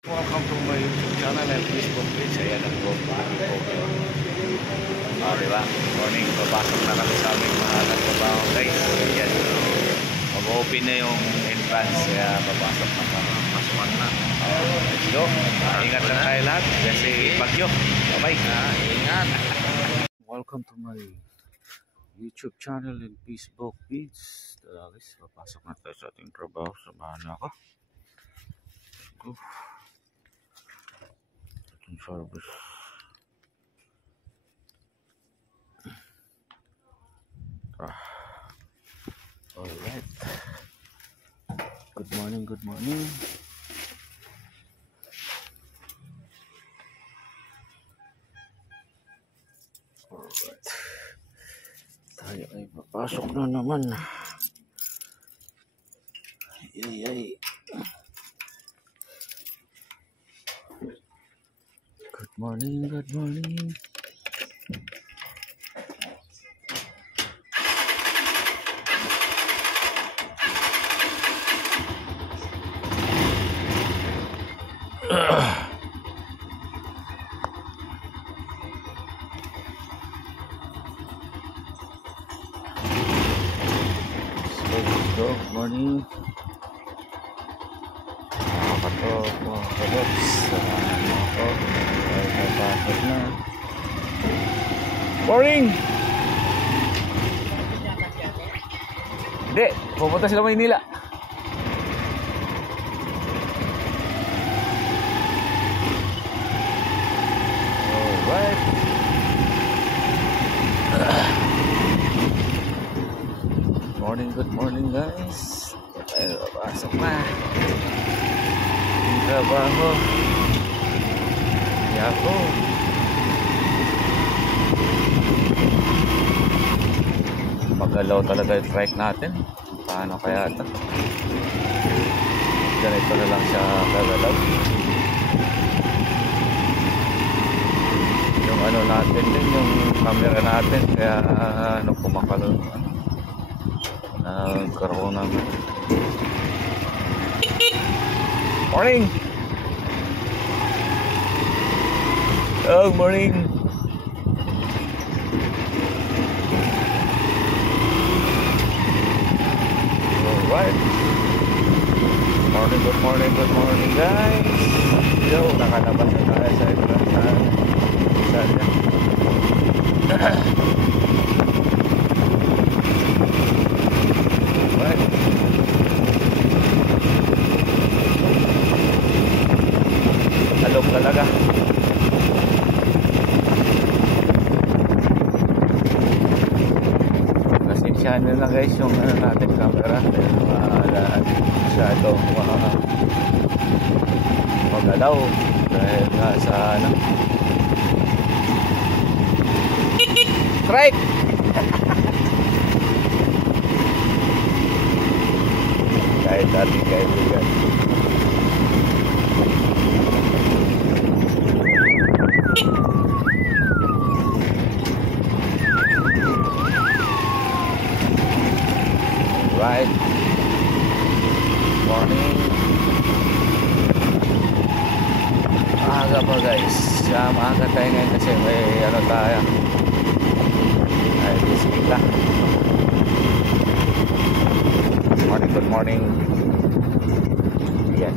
Welcome to my YouTube channel and Facebook page. Ayan ang vlog po yun. Diba? Morning, papasok na kami sa aming mga nagtrabaho guys. Ayan. Mag-open na yung entrance. Kaya papasok na kami. Pasukan na. Let's go. Ingat lang tayo lahat. Kasi bagyo. Bye-bye. Ingat. Welcome to my YouTube channel and Facebook page. Guys, papasok na tayo sa ating trabaho. Samahan na ako. Go. Service. All right. Good morning. Good morning. All right. Tayo ay papasok na naman. Ay. Good morning, good morning. Good morning. Mga kalops. Morning! Hindi, pupunta sila Maynila. Alright. Good morning guys. Tayo papasok na. Yung trabaho. Yako. Magalaw talaga yung trike natin. Paano kaya ito? Ganito na lang siya kagalaw. Yung ano natin din, yung camera natin, kaya ano kumakalaw. Nagkaroon ng morning! Oh, morning! Alright. Good morning guys. Yo, nakalabas na tayo sa entrance. Alright. Alok talaga. Pasensyahan nyo lang guys yung natin camera. Masyadong magalaw dahil nasa ano strike. Kahit ating kaibigan right. Morning. Maaga pa guys. Maaga tayo ngayon kasi may ano tayo. Ay, bisita. Good morning. Yan.